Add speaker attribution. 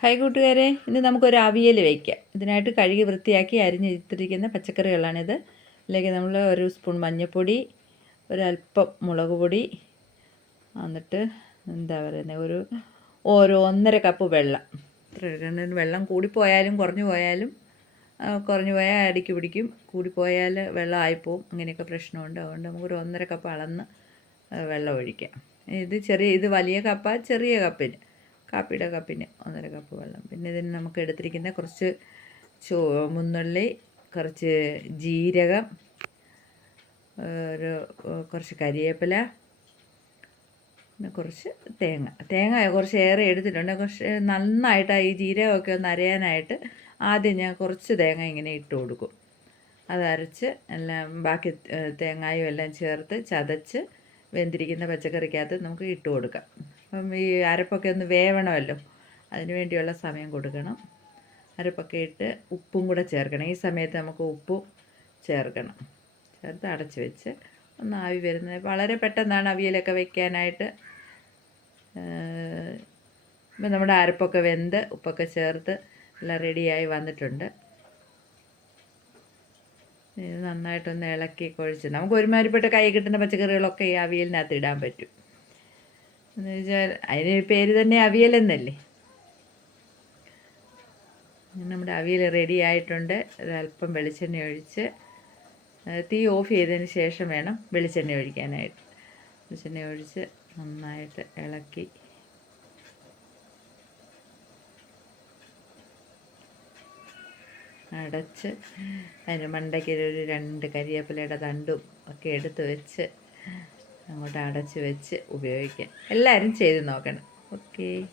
Speaker 1: Hi കൂട്ടുകാരെ ഇന്ന് നമുക്കൊരു അവിയൽ വയ്ക്കാം ഇതിനായിട്ട് കഴുകി വൃത്തിയാക്കി അരിഞ്ഞെടുത്തിരിക്കുന്ന പച്ചക്കറികളാണിത്. അല്ലെങ്കിൽ നമ്മൾ ഒരു സ്പൂൺ മഞ്ഞൾപ്പൊടി ഒരല്പം മുളക് പൊടി എന്നിട്ട് എന്താ പറയുന്നത് ഒരു ഓരോ ഒന്നര കപ്പ് വെള്ളം. ഇത്ര വെള്ളം കൂടിപ്പോയാലും കുറഞ്ഞു പോയാലും കുറഞ്ഞു പോയാൽ അടിക്ക് പിടിക്കും. കൂടിപ്പോയാൽ വെള്ളം ആയിപ്പോവും. അങ്ങനെയൊക്കെ പ്രശ്നമുണ്ട്. അതുകൊണ്ട് നമുക്കൊരു ഒന്നര കപ്പ് അളന്ന് വെള്ളം ഒഴിക്കാം. ഇത് ചെറിയ ഇത് വലിയ കപ്പ ചെറിയ കപ്പിന് കാപ്പിയുടെ കപ്പിന് ഒന്നര കപ്പ് വെള്ളം. പിന്നെ ഇതിന് നമുക്ക് എടുത്തിരിക്കുന്ന കുറച്ച് ചോ മുന്നുള്ളി കുറച്ച് ജീരകം ഒരു കുറച്ച് കരിവേപ്പില പിന്നെ കുറച്ച് തേങ്ങ. തേങ്ങ കുറച്ച് ഏറെ എടുത്തിട്ടുണ്ട്. കുറച്ച് നന്നായിട്ട് ഈ ജീരകമൊക്കെ ഒന്ന് അരയാനായിട്ട് ആദ്യം ഞാൻ കുറച്ച് തേങ്ങ ഇങ്ങനെ ഇട്ട് കൊടുക്കും. അത് അരച്ച് എല്ലാം ബാക്കി തേങ്ങായും എല്ലാം ചേർത്ത് ചതച്ച് വെന്തിരിക്കുന്ന പച്ചക്കറിക്കകത്ത് നമുക്ക് ഇട്ട് കൊടുക്കാം. ഈ അരപ്പൊക്കെ ഒന്ന് വേവണമല്ലോ. അതിന് വേണ്ടിയുള്ള സമയം കൊടുക്കണം. അരപ്പൊക്കെ ഇട്ട് ഉപ്പും കൂടെ ചേർക്കണം. ഈ സമയത്ത് നമുക്ക് ഉപ്പ് ചേർക്കണം. ചേർത്ത് അടച്ച് വെച്ച് ഒന്ന് ആവി വരുന്നത് വളരെ പെട്ടെന്നാണ് അവിയലൊക്കെ വെക്കാനായിട്ട്. ഇപ്പം നമ്മുടെ അരപ്പൊക്കെ വെന്ത് ഉപ്പൊക്കെ ചേർത്ത് എല്ലാം റെഡിയായി വന്നിട്ടുണ്ട്. ഇത് നന്നായിട്ടൊന്ന് ഇളക്കി കുഴച്ച് നമുക്ക് ഒരുമാതിരിപ്പെട്ട കൈ കിട്ടുന്ന പച്ചക്കറികളൊക്കെ ഈ അവിയലിനകത്ത് ഇടാൻ പറ്റും. എന്ന് വെച്ചാൽ അതിന് പേര് തന്നെ അവിയലെന്നല്ലേ നമ്മുടെ അവിയൽ റെഡി ആയിട്ടുണ്ട്. ഒരല്പം വെളിച്ചെണ്ണ ഒഴിച്ച് തീ ഓഫ് ചെയ്തതിന് ശേഷം വേണം വെളിച്ചെണ്ണ ഒഴിക്കാനായിട്ട്. വെളിച്ചെണ്ണ ഒഴിച്ച് നന്നായിട്ട് ഇളക്കി. അടച്ച് അതിന് മണ്ടയ്ക്ക് ഒരു രണ്ട് കരിയേപ്പിലയുടെ തണ്ടും ഒക്കെ എടുത്ത് വെച്ച് അങ്ങോട്ട് അടച്ച് വെച്ച് ഉപയോഗിക്കാം. എല്ലാവരും ചെയ്ത് നോക്കണം. ഓക്കേ.